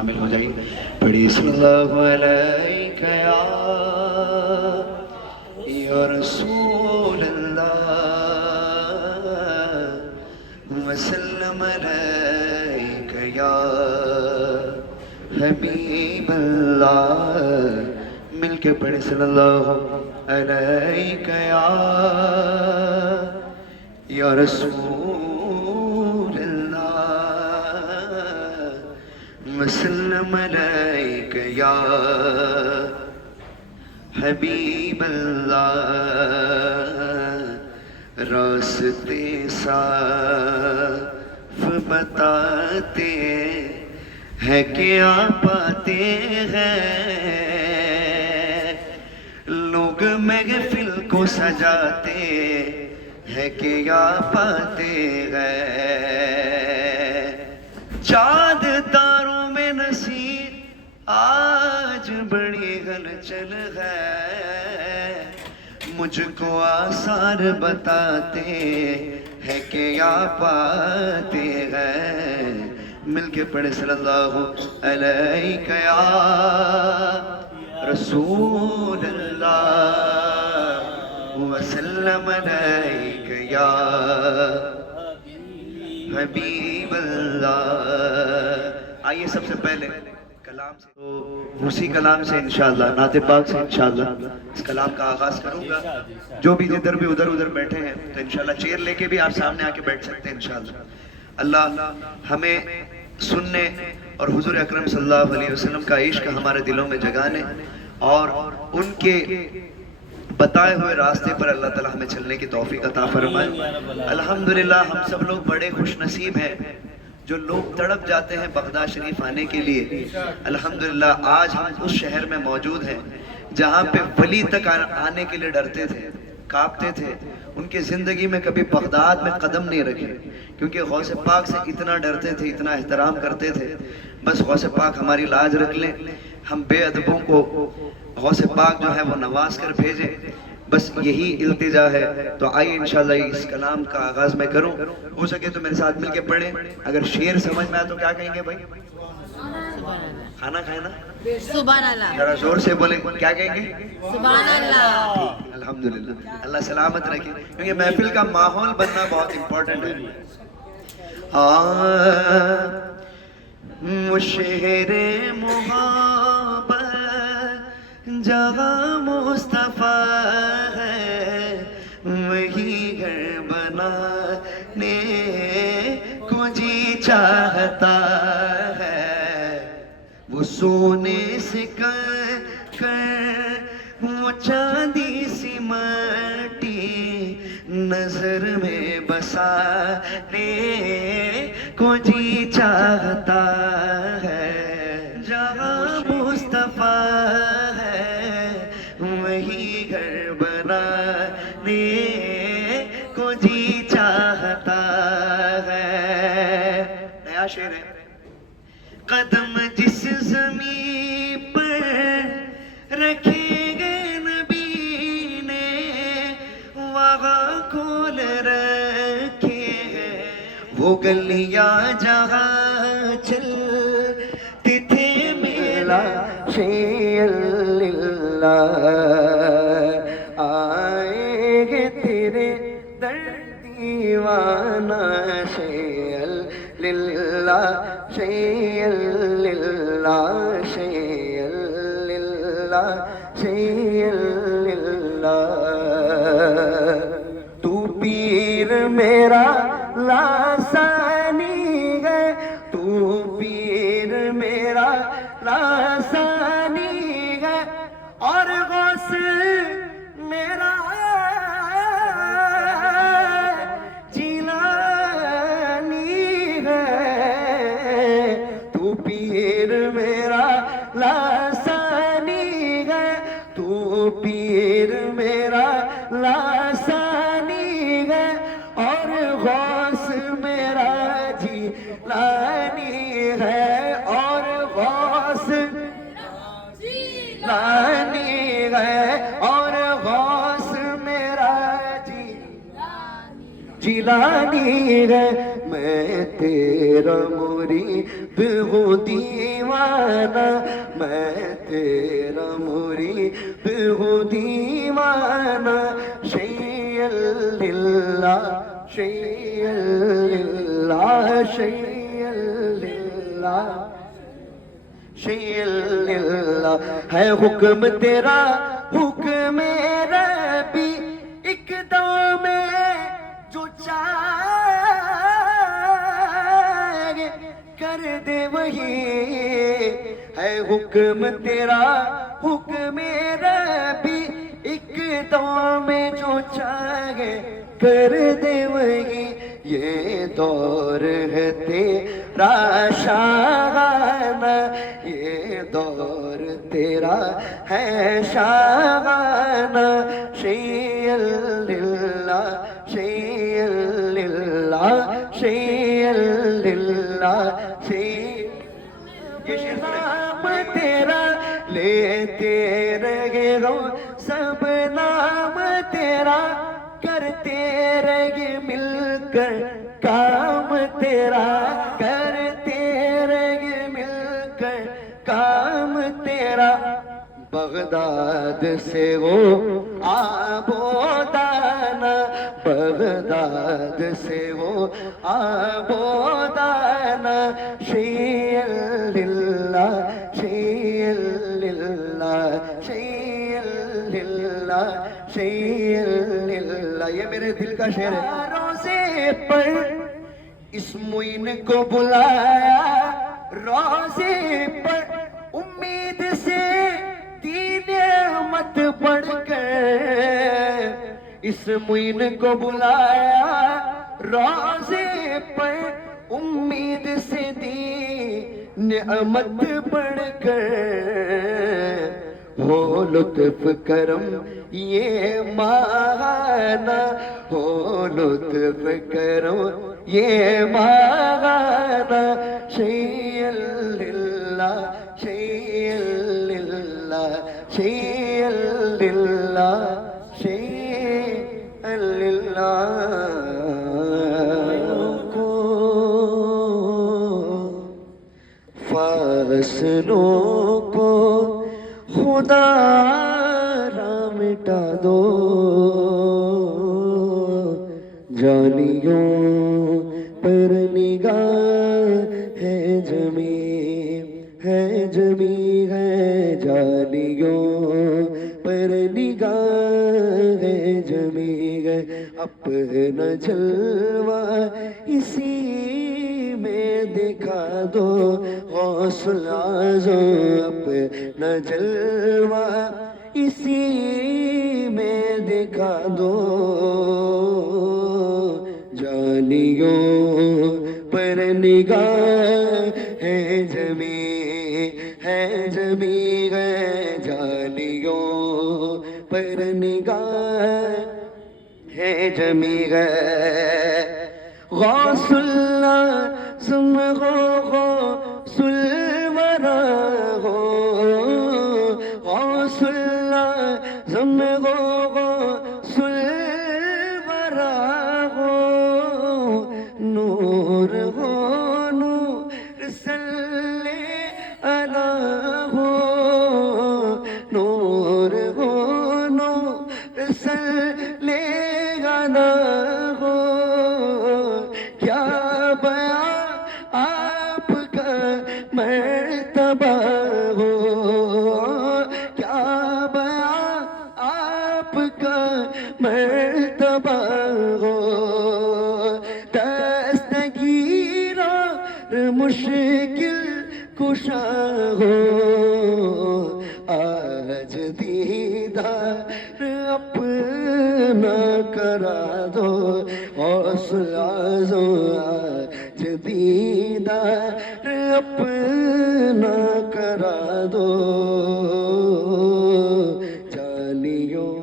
شامل ہو جائیے. پڑھی صلی اللہ علیہ یا رسول اللہ وسلم علیک یا حبیب اللہ. مل کے پڑھی صلی اللہ علیہ یا رسول اللہ وسلم علیک یا حبیب اللہ. راستے صاف بتاتے ہیں کیا پاتے ہیں لوگ محفل کو سجاتے ہیں کیا پاتے ہیں. چاند تاروں میں نصیب آج بڑی ہلچل ہے مجھ کو آثار بتاتے ہیں کیا پاتے ہیں. مل کے پڑھے صلی اللہ علیہ یا رسول اللہ وسلم علیہ یا حبیب اللہ. آئیے سب سے پہلے کلام سے اسی کلام سے انشاءاللہ نعت پاک سے انشاءاللہ اس کلام کا آغاز کروں گا. جو بھی جدھر بھی ادھر بیٹھے ہیں تو انشاءاللہ چیئر لے کے بھی آپ سامنے آ کے بیٹھ سکتے ہیں انشاءاللہ. اللہ ہمیں سننے اور حضور اکرم صلی اللہ علیہ وسلم کا عشق ہمارے دلوں میں جگانے اور ان کے بتائے ہوئے راستے پر اللہ تعالی ہمیں چلنے کی توفیق عطا فرمائے. الحمدللہ ہم سب لوگ بڑے خوش نصیب ہیں جو لوگ تڑپ جاتے ہیں بغداد شریف آنے کے لیے. الحمدللہ آج ہم اس شہر میں موجود ہیں جہاں پہ ولی تک آنے کے لیے ڈرتے تھے کانپتے تھے. ان کی زندگی میں کبھی بغداد میں قدم نہیں رکھے کیونکہ غوث پاک سے اتنا ڈرتے تھے اتنا احترام کرتے تھے. بس غوث پاک ہماری لاج رکھ لیں ہم بے ادبوں کو غوث پاک جو ہے وہ نواز کر بھیجیں بس یہی التجا ہے. تو آئیے انشاءاللہ اس کلام کا آغاز میں کروں. ہو سکے تو میرے ساتھ مل کے پڑھیں. اگر شعر سمجھ میں آئے تو کیا کہیں گے بھائی؟ کھانا کھائے نا؟ سبحان اللہ. ذرا زور سے بولیں کیا کہیں گے؟ سبحان اللہ. الحمدللہ اللہ سلامت رکھے کیونکہ محفل کا ماحول بننا بہت امپورٹنٹ ہے. شہر محبت جہاں مصطفیٰ ہے وہی گھر بنانے کو جی چاہتا ہے. وہ سونے سے کر وہ چاندی سی مٹی نظر میں بسانے کو جی چاہتا ہے. جہاں مصطفیٰ ہے وہی گھر بنانے کو جی چاہتا ہے. نیا شعر ہے. قدم جس زمین پر رکھیں گے نبی نے وہاں کھول رکھے ہیں وہ گلیاں جہاں چلتے تھے میلا شیل اللہ. آئے گے تیرے در دیوانہ شیل للہ شیل للہ شیل للہ شیل للہ. تو پیر میرا لاسانی ہے تو پیر میرا لاسانی ہے اور غوث میرا جیلانی ہے. تو پیر میرا لاسانی ہے تو پیر میرا لاسانی ہے اور غوث میرا جیلانی ہے اور غوث جیلانی ہے اور غوث میرا جیلانی ہے. میں تیرا مرید مرید ہوں دیوانہ، میں تیرا مرید ہوں دیوانہ، شیئا للہ شیئا للہ شیئا للہ شیئا للہ، ہے حکم تیرا حکم ربی، ایک دم میں جو چاہے کر دے وہی، ہے حکم تیرا حکم ربی، ایک دم میں جو چاہے کر دے وہی، یہ دور ہے تیرا شاہانہ، یہ دور تیرا ہے شاہانہ، شیئا للہ شیئا للہ شیئا للہ یہ نام تیرا لیتے رہے ہو، سب نام تیرا کرتے رہے مل کر کام تیرا، کرتے رہے مل کر کام تیرا، بغداد سے وہ آبودانہ، بغداد سے وہ آبودانہ، شیئا للہ شیئا للہ شیئا للہ شیئا للہ، یہ میرے دل کا شعر ہے۔ روزے پر اس معین کو بلایا، روزے پر امید سے دی نعمت پڑھ کر، اس معین کو بلایا، روزے پر امید سے دی نعمت پڑھ کر، ہو لطف کرم یہ ماہانہ، ہو لطف کرم یہ ماہانہ، شیئا للہ شیئا للہ شیئا للہ شیئا للہ، فاصلوں کو خدا را مٹا دو، جانیوں پر نگاہ ہے جمی ہے جمی ہے، جانیوں پر نگاہ ہے جمی ہے، اپنا جلوہ اسی میں دکھا دو، غوث الاعظم اپنا جلوہ اسی میں دکھا دو، جانیوں پر نگاہ ہے جمی ہے جمی ہے، جانیوں پر نگاہ ہے جمی ہے، غوث اللہ سم ہو غوث الورا ہو، غوث اللہ سم ہو غوث الورا ہو، نور ہو نور صلی علی ہو، نور ہو نور صلی علی ہو، کیا بیان آپ کا مرتبہ ہو، کیا بیان آپ کا مرتبہ ہو، دستگیر اور مشکل کشا ہو، آج دیدار اپنا کرا دو، غوث الاعظم آج دیدار اپنا کرا دو، جانیوں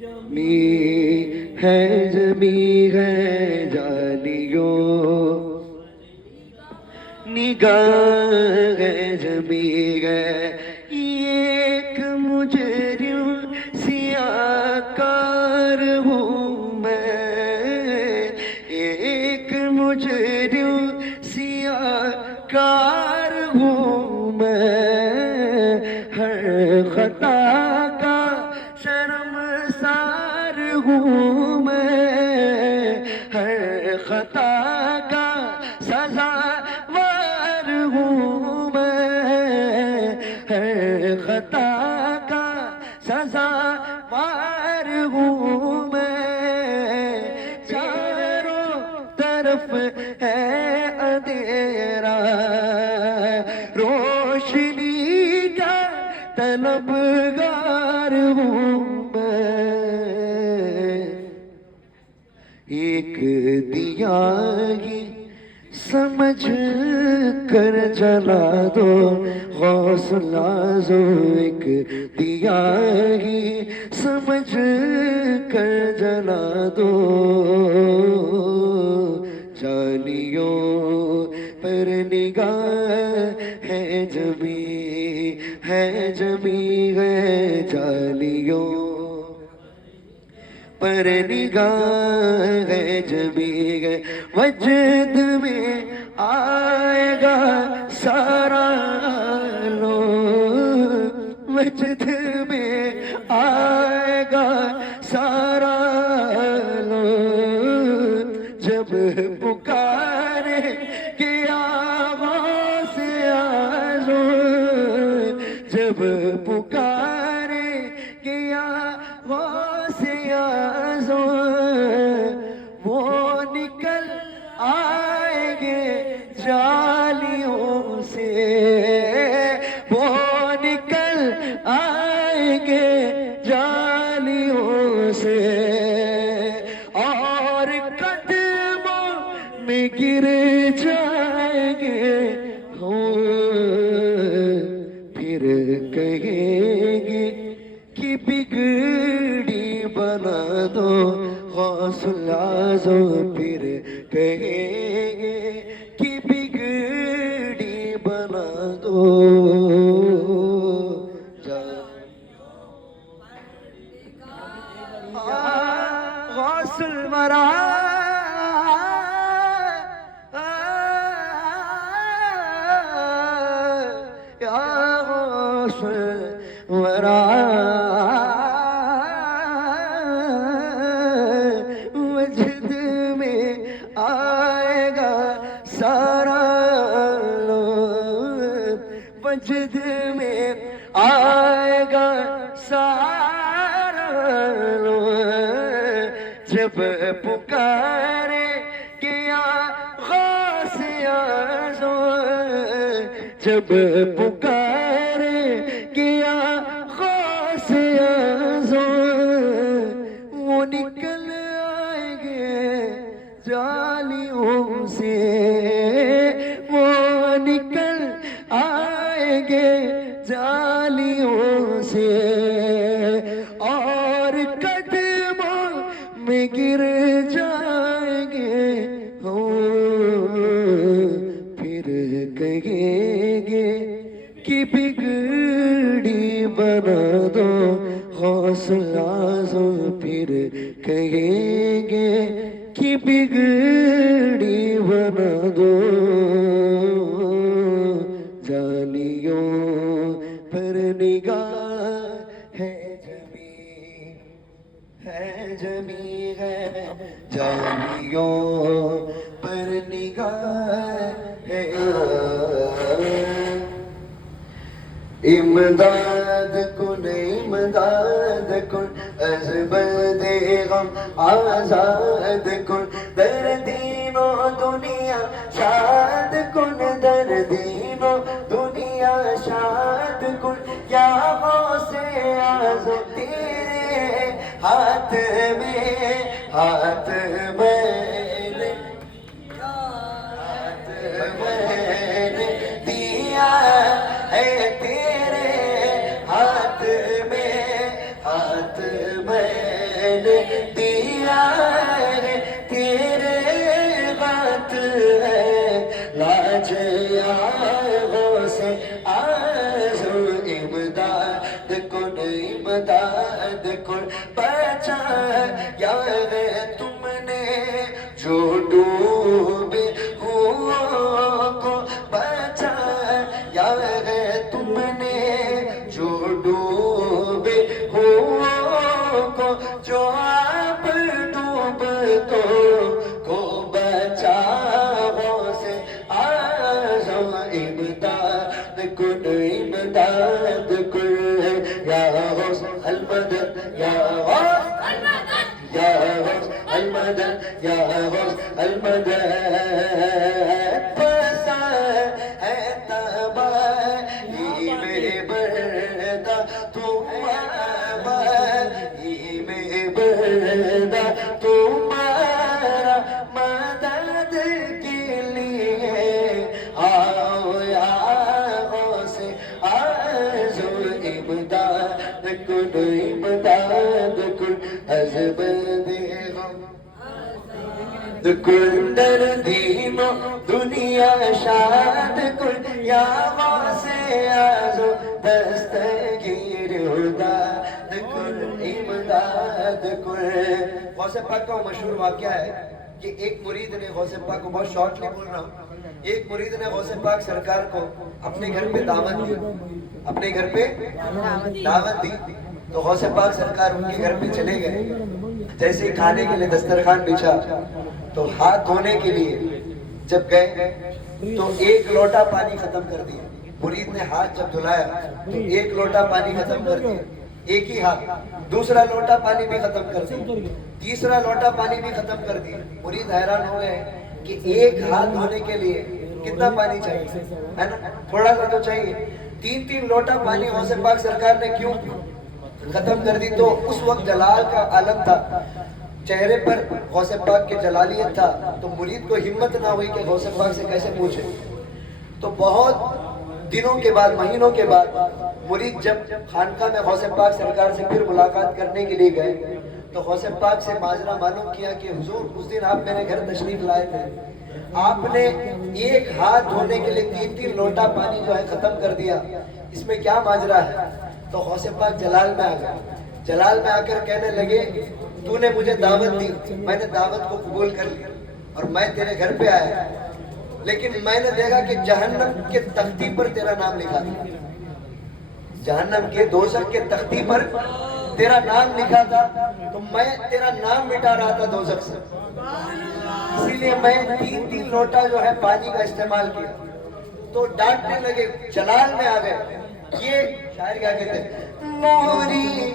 جمی ہے جمی ہے، جانیوں نگاہ ہے جمی ہے، ایک مجرم سیاہ کار ہوں میں، ایک کار ہوں میں، ہر خطا کا شرمسار ہوں میں، ہر خطا کا سزاوار ہوں میں، ہر خطا کا سزاوار ہوں میں، چاروں طرف ہے اندھیرا، روشنی کا طلبگار ہوں میں، ایک دیا ہی سمجھ کر جلا دو غوث العظم، ایک دیا ہی سمجھ کر جلا دو، جالیوں پر نگاہ ہے جمی، ہے جمی ہے جالیوں پر نگاہ ہے جمی ہے، وجد میں آئے گا سارا لو، وجد میں آئے گا سارا لو، جب پکارے کہ آواز آزو، جب پکارے کہ آواز آزو، وہ نکل آئیں گے جالیوں سے، وہ نکل آئیں گے جالیوں سے، اور قدموں میں گر جائیں گے، پھر کہیں گے کہ بگڑی بنا دو غوث العظم، پھر کہیں گے کہ بگڑی بنا دو، غوث الورا یا غوث الورا، وجد میں آئے گا سارا لو، وجد میں آئے گا سارا لو، جب پکارے کہ یا غوث اعظم، جب پکارے کہ یا غوث اعظم، وہ نکل آئیں گے جالیوں سے، وہ نکل آئیں گے جالیوں سے، اور قدموں میں گر جائیں گے، پھر کہیں گے کہ بگڑی بنا دو غوث العظم، پھر کہیں گے کہ بگڑی بنا دو، جالیوں پر نگاہ ہے جمی، ہے جمی ہے جالیوں پر نگاہ ہے، امداد کن امداد کن از بد غم آزاد کن، در دین و دنیا شاد کن، در دین و دنیا شاد کن، یا غوث اعظم تیرے ہاتھ میں، ہاتھ میں نے، ہاتھ میں نے دیا ہے تیرے ہاتھ میں، ہاتھ میں نے دیا ہے تیرے ہاتھ ہے، لاج یا غوث اعظم، امداد کن امداد کن، بچایا ہے تم نے جو ڈوبے ہوا کو امداد کن یا غوث المدد یا غوث یا غوث المدد یا غوث المدد بسا ہے تباہی میں بردہ تمہاری میں بردہ تمہارا مدد کے لیے آؤ یا غوث آرزو امداد کن امداد کن عزبد غم کن در دین و دنیا شاد کن یا غوث آرزو دستگیر امداد کن امداد کن. غوث پاک کا مشہور واقعہ ہے کہ ایک مرید نے غوث پاک کو، بہت شارٹلی بول رہا ہوں، ایک مرید نے غوث پاک سرکار کو اپنے گھر پہ دعوت دی، اپنے گھر پہ دعوت دی. تو غوث پاک سرکار ان کے گھر پہ چلے گئے. جیسے ہی کھانے کے لیے دسترخوان بچھا تو ہاتھ دھونے کے لیے جب گئے تو ایک لوٹا پانی ختم کر دیا. مرید نے ہاتھ جب دھلایا تو ایک لوٹا پانی ختم کر دیا، ایک ہی ہاتھ. دوسرا لوٹا پانی بھی ختم کر دیا، تیسرا لوٹا پانی بھی ختم کر دیا. مرید حیران ہو گئے کہ ایک ہاتھ دھونے کے لیے کتنا پانی چاہیے، ہے نا؟ تھوڑا سا تو چاہیے. تین تین لوٹا پانی غوث پاک سرکار نے کیوں ختم کر دی؟ تو اس وقت جلال کا عالم تھا، چہرے پر غوث پاک کے جلالیت تھا. تو مرید کو ہمت نہ ہوئی کہ غوث پاک سے کیسے پوچھے. تو بہت دنوں کے بعد، مہینوں کے بعد مرید جب خانقاہ میں غوث پاک سرکار سے پھر ملاقات کرنے کے لیے گئے تو غوث پاک سے ماجرا معلوم کیا کہ حضور اس دن آپ میرے گھر تشریف لائے تھے، آپ نے ایک ہاتھ دھونے کے لیے تین تین لوٹا پانی جو ہے ختم کر دیا، اس میں کیا ماجرا ہے؟ تو غوث پاک جلال میں آ گئے. جلال میں آ کر کہنے لگے تو نے مجھے دعوت دی، میں نے دعوت کو قبول کر لیا اور میں تیرے گھر پہ آیا، لیکن میں نے دیکھا کہ جہنم کے تختی پر تیرا نام لکھا تھا، جہنم کے دوزخ کے تختی پر تیرا نام لکھا تھا. تو میں تیرا نام مٹا رہا تھا دوزخ سے، اسی لیے میں تین تین لوٹا جو ہے پانی کا استعمال کیا. تو ڈانٹنے لگے، جلال میں آ گئے. یہ شاعر کیا کہتے ہیں؟ موری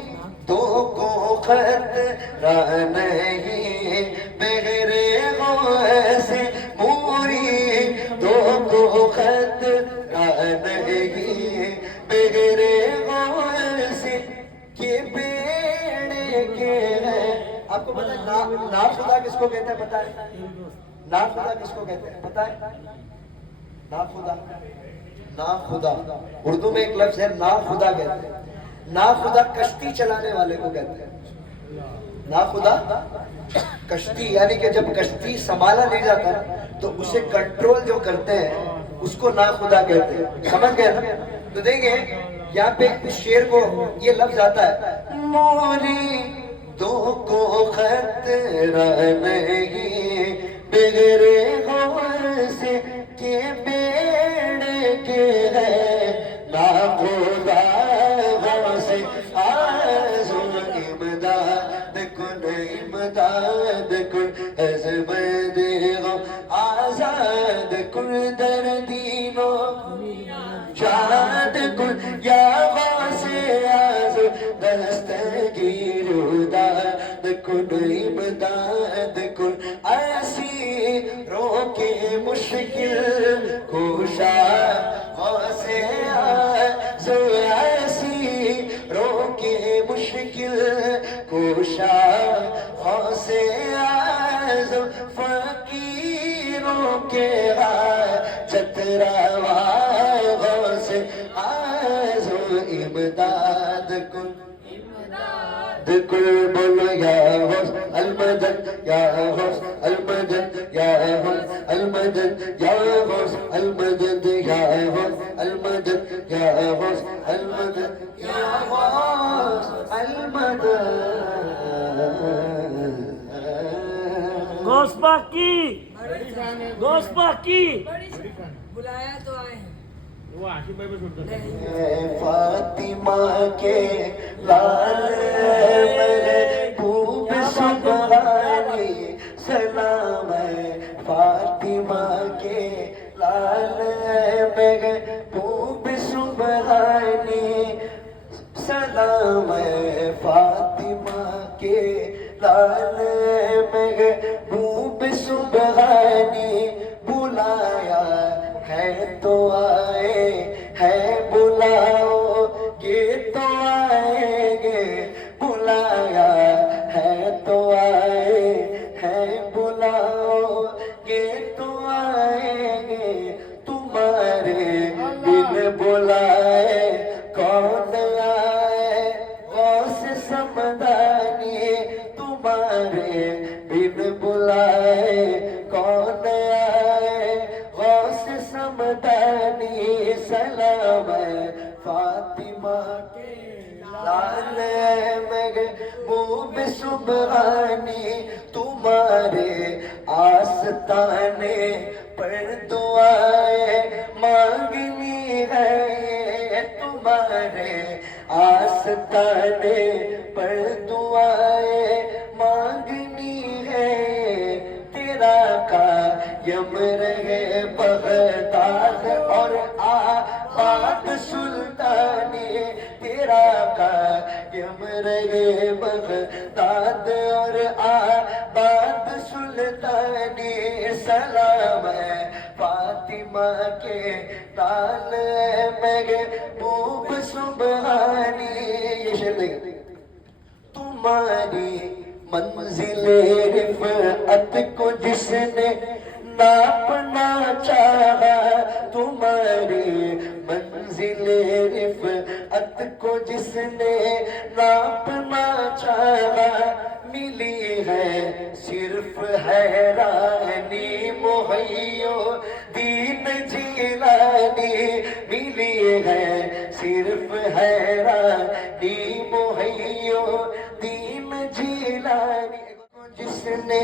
تو کو خطرہ نہیں بغیر غوث، موری تو کو خطرہ نہیں بغیر غوث کے بیڑے کے ہیں. آپ کو پتا ہے نام خدا کس کو کہتے ہیں؟ پتا ہے نام خدا کس کو کہتے ہیں؟ پتا ہے نام خدا؟ نام خدا اردو میں ایک لفظ ہے نام خدا کہتے ہیں. نام خدا کشتی چلانے والے کو کہتے ہیں. نام خدا کشتی، یعنی کہ جب کشتی سنبھالا نہیں جاتا تو اسے کنٹرول جو کرتے ہیں اس کو نام خدا کہتے ہیں. سمجھ گئے نا؟ تو دیکھیں یہاں پہ اس شعر کو یہ لفظ آتا ہے موری تو کو خطرہ نہیں بغیر غوث کے بیڑے کے ہے نا خدا غوث آرزو امداد کن امداد کن عزبد غم آزاد کن در دین و شاد کن یا غوث آرزو دستگیر امداد کن امداد کن ایسی رو کے مشکل کوشا غوث آرزو ایسی رو کے مشکل کوشا غوث آرزو فقیروں کے چتروا غوث آرزو امداد کن کل بولو یا غوث المدد یا غوث المدد یا غوث المدد یا غوث المدد یا غوث المدد یا غوث المدد یا غوث المدد. غوث پاک کی، غوث پاک کی بلایا تو آئے ہیں. فاطمہ کے لال میرے خوب سبحانی سلام ہے. فاطمہ کے لال میرے خوب سبحانی سلام ہے فاطمہ کے لال محبوب سبحانی بلایا ہے تو آئے ہے بلاؤ گے تو آئیں گے بلایا ہے تو آئے ہے بلاؤ گے تو آئیں گے تمہارے بن بلائے کون آئے غوث سمدانی تمہارے بن بلائے کون آئے غوث سمدانی سلام ہے فاطمہ کے لال محبوب سبحانی تمہارے آستانے پر دعائیں مانگنی ہے تمہارے آستانے پر دعائیں مانگنی ہے تیرا قائم رہے بغداد اور آباد سلطانی تیرا قائم رہے بغداد اور آباد سلطانی سلام ہے فاطمہ کے لال محبوب سبحانی یہ شعر دیکھیں تمہاری منزل رفعت کو جس نے ناپنا چاہا تمہاری منزل رفعت کو جس نے ناپنا چاہا ملی ہے صرف حیرانی محیو دین جیلانی ملی ہے صرف حیرانی محیو دین جیلانی جس نے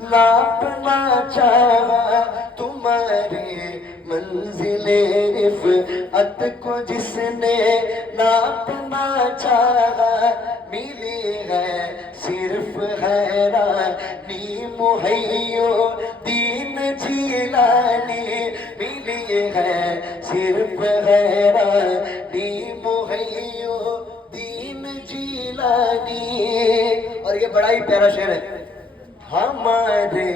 ناپنا چاہا تمہاری منزل رفعت کو جس نے ناپنا چاہا ملی ہے صرف حیرانی محیو دین جیلانی ملی ہے صرف حیرانی محیو دین جیلانی اور یہ بڑا ہی پیارا شعر ہے ہمارے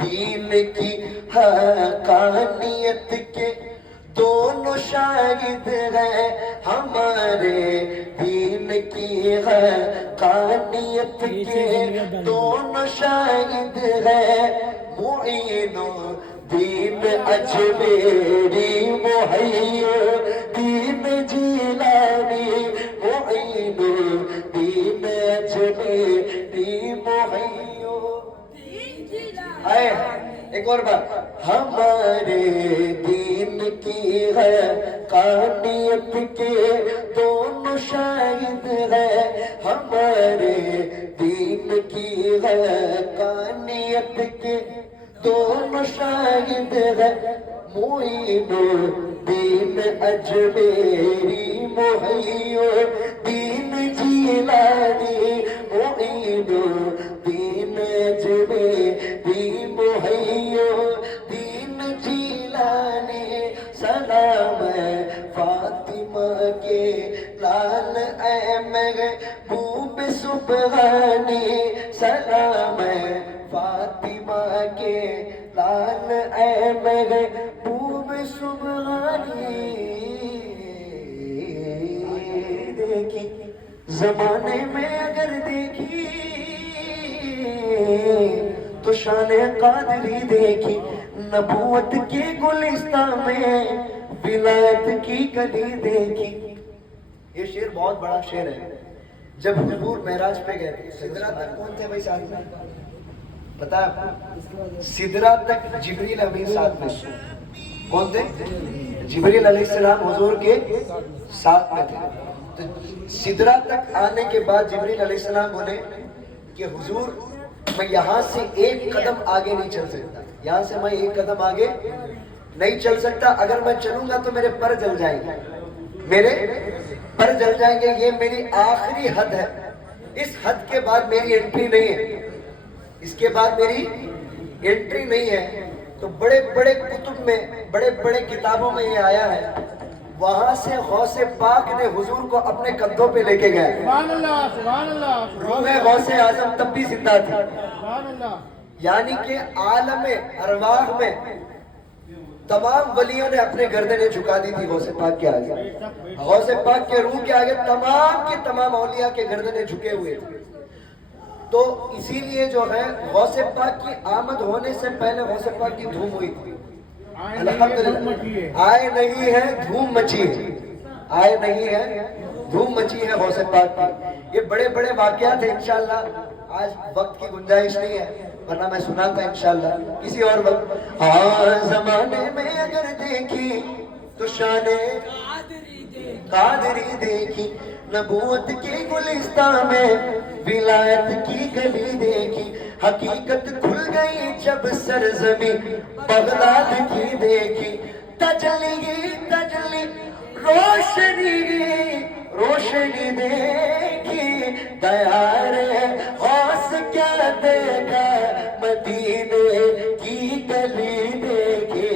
دین کی حقانیت کے دونوں شاہد ہیں ہمارے دین کی حقانیت کے دونوں شاہد ہیں معین دین اجمیری محیو دین جیلانی معین دین اجمیری محیو آئے ایک اور بات ہمارے دین کی حقانیت کے دونوں شاہد ہیں ہمارے دین کی حقانیت کے دونوں شاہد ہیں معین دین اجمیری محیو دین جیلانی معین دین اجمیری محیو دین جیلانی سلام ہے فاطمہ کے لال محبوب سبحانی سلام ہے فاطمہ کے لال محبوب سبحانی دیکھی زمانے میں اگر دیکھی تو شان قادری دیکھی نبوت کے گلستان میں ولایت کی کلی دیکھی یہ شعر بہت بڑا شعر ہے جب حضور معراج پہ گئے تھے سدرہ تک کون تھے بھائی ساتھ میں پتا ہے سدرہ تک جبریل امین ساتھ میں کون تھے جبریل علیہ السلام حضور کے ساتھ میں تھے تو سدرہ تک آنے کے بعد جبریل علیہ السلام بولے کہ حضور میں یہاں سے ایک قدم آگے نہیں چل سکتا یہاں سے میں ایک قدم آگے نہیں چل سکتا اگر میں چلوں گا تو میرے پر جل جائیں گے میرے پر جل جائیں گے یہ میری آخری حد ہے اس حد کے بعد میری انٹری نہیں ہے اس کے بعد میری انٹری نہیں ہے تو بڑے بڑے کتب میں بڑے بڑے کتابوں میں یہ آیا ہے وہاں سے غوث پاک نے حضور کو اپنے کندھوں پہ لے کے گئے. سبحان اللہ سبحان اللہ روح غوث اعظم تب بھی زندہ تھی. سبحان اللہ. یعنی کہ عالم ارواح میں تمام ولیوں نے اپنے گردنیں جھکا دی تھی غوث پاک کے آگے. غوث پاک کے روح کے آگے تمام کے تمام اولیاء کے گردنیں جھکے ہوئے تھے. تو اسی لیے جو ہے غوث پاک کی آمد ہونے سے پہلے غوث پاک کی دھوم ہوئی تھی. الحمدللہ آئے نہیں ہے دھوم مچی ہے. آئے نہیں ہے دھوم مچی ہے غوث پاک کی. یہ بڑے بڑے واقعات ہیں. انشاءاللہ آج وقت کی گنجائش نہیں ہے ورنہ میں سناتا انشاءاللہ کسی اور وقت. ہاں زمانے میں اگر دیکھی تو شان قادری دیکھی, نبوت کے گلستان میں ولایت کی گلی دیکھی, حقیقت کھل گئی جب سرزمین بغداد کی دیکھی, تجلی تجلی روشنی روشنی دیکھی, دیار غوث کیا دیکھا مدینے کی گلی دیکھی,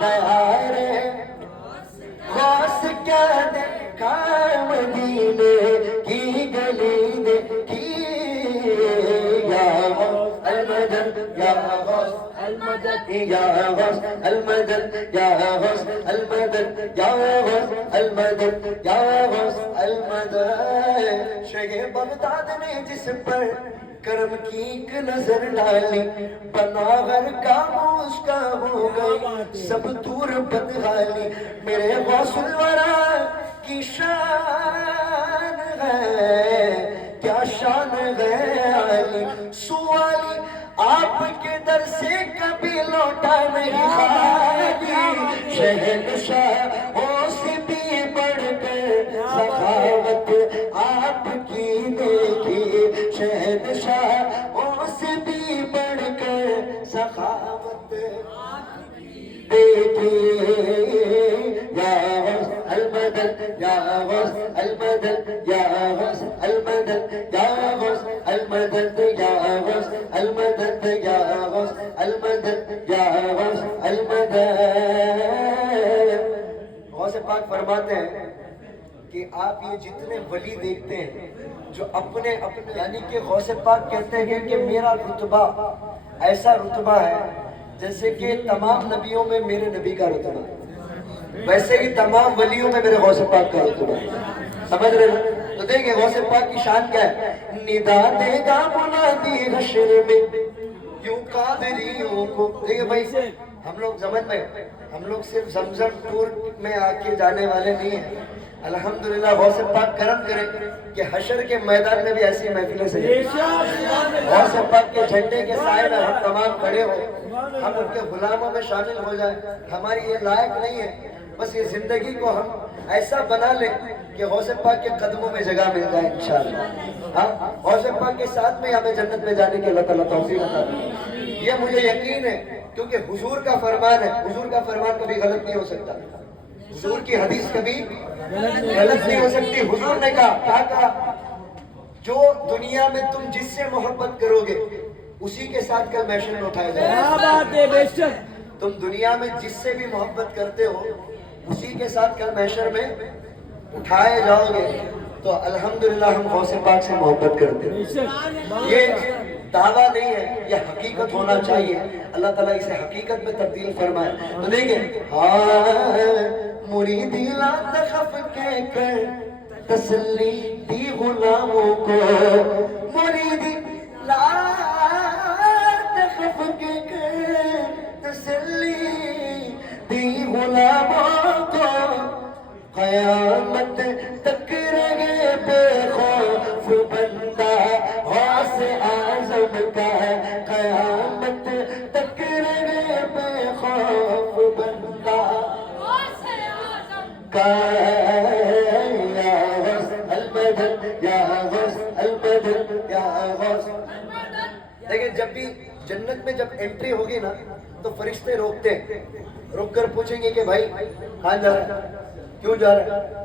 دیار غوث کیا دیکھا مدینے کی گلی دیکھی. یا غوث المدد یا غوث المدد یا غوث المدد یا غوث المدد یا غوث المدد یا غوث المدد. شہ بغداد نے جس پر کرم کی ایک نظر ڈالی, بنا گھر کا اس کا ہو گئی سب دور بدحالی. میرے غوث الورا کی شان ہے کیا شان ہے علی, سوالی آپ کے در سے کبھی لوٹا نہیں خالی. شہنشاہ ہو سے بھی بڑھ کر سخاوت آپ کی دیکھی, شہنشاہ ہو سے بھی بڑھ کر سخاوت دیکھی. یا غوث المدد یا غوث المدد یا غوث المدد یا غوث المدد یا غوث المدد یا غوث المدد یا غوث المدد. غوث پاک فرماتے ہیں کہ آپ یہ جتنے ولی دیکھتے ہیں جو اپنے یعنی کہ غوث پاک کہتے ہیں کہ میرا رتبہ ایسا رتبہ ہے جیسے کہ تمام نبیوں میں میرے نبی کا رتبہ ہے, ویسے ہی تمام ولیوں میں میرے غوث پاک کا رتبہ ہے. سمجھ رہے ہیں؟ تو دیکھیں غوث پاک کی شان کیا ہے. ندا دے گا منادی حشر میں یوں قادریوں کو. دیکھیں بھائی ہم لوگ زمن میں ہم لوگ صرف زمزم ٹور میں آ کے جانے والے نہیں ہیں. الحمدللہ غوث پاک کرم کرے کہ حشر کے میدان میں بھی ایسی محفلیں سے غوث پاک کے جھنڈے کے سائے میں ہم تمام کھڑے ہو, ہم ان کے غلاموں میں شامل ہو جائیں. ہماری یہ لائق نہیں ہے, بس یہ زندگی کو ہم ایسا بنا لیں کہ غوث پاک کے قدموں میں جگہ مل جائے انشاءاللہ. ہاں غوث پاک کے ساتھ میں ہمیں جنت میں جانے کے اللہ تعالیٰ توفیق عطا کرے. یہ مجھے یقین ہے کیونکہ حضور کا فرمان ہے. حضور کا فرمان کبھی غلط نہیں ہو سکتا, حضور کی حدیث کبھی غلط نہیں ہو سکتی. حضور نے کہا کیا کہا, جو دنیا میں تم جس سے محبت کرو گے اسی کے ساتھ کل محشر میں اٹھایا جائے گا. تم دنیا میں جس سے بھی محبت کرتے ہو اسی کے ساتھ کل محشر میں اٹھائے جاؤ گے. تو الحمدللہ ہم غوث پاک سے محبت کرتے ہیں. یہ دعویٰ نہیں ہے, یہ حقیقت ہونا چاہیے. اللہ تعالیٰ اسے حقیقت میں تبدیل فرمائے. تو دیکھیں ہاں مریدی لا تخف کہہ کر تسلی دی غلاموں کو, مریدی لا تخف کہہ کر تسلی دی غلاموں کو, قیامت تک رہے بے خوف بندہ غوث اعظم کا, قیامت تک رہے بے خوف بندہ کا. یا غوث المدد یا غوث المدد یا غوث. دیکھیں جب بھی جنت میں جب انٹری ہوگی نا تو فرشتے روکتے ہیں, رک کر پوچھیں گے کہ بھائی کہاں جا رہا ہے, کیوں جا رہا ہے,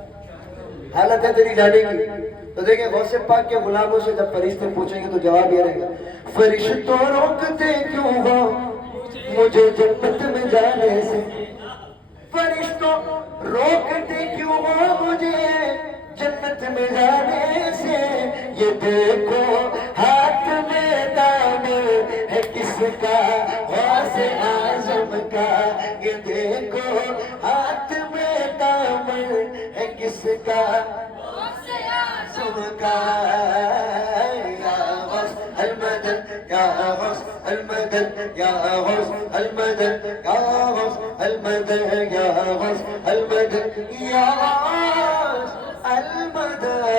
حالت ہے تیری جانے کی. تو دیکھیں غوث پاک کے غلاموں سے جب فرشتے پوچھیں گے تو جواب یہ رہے گا, فرشتوں روکتے کیوں ہو مجھے جنت میں جانے سے, فرشتوں روکتے کیوں ہو مجھے جنت میں جانے سے؟ یہ دیکھو ہاتھ میں دامن ہے کس کا؟ غوث اعظم کا. یہ دیکھو ہاتھ میں دامن ہے کس کا؟ اعظم کا. یا غوث المدد یا غوث المدد یا غوث المدد یا غوث المدد یا غوث المدد یا غوث المدد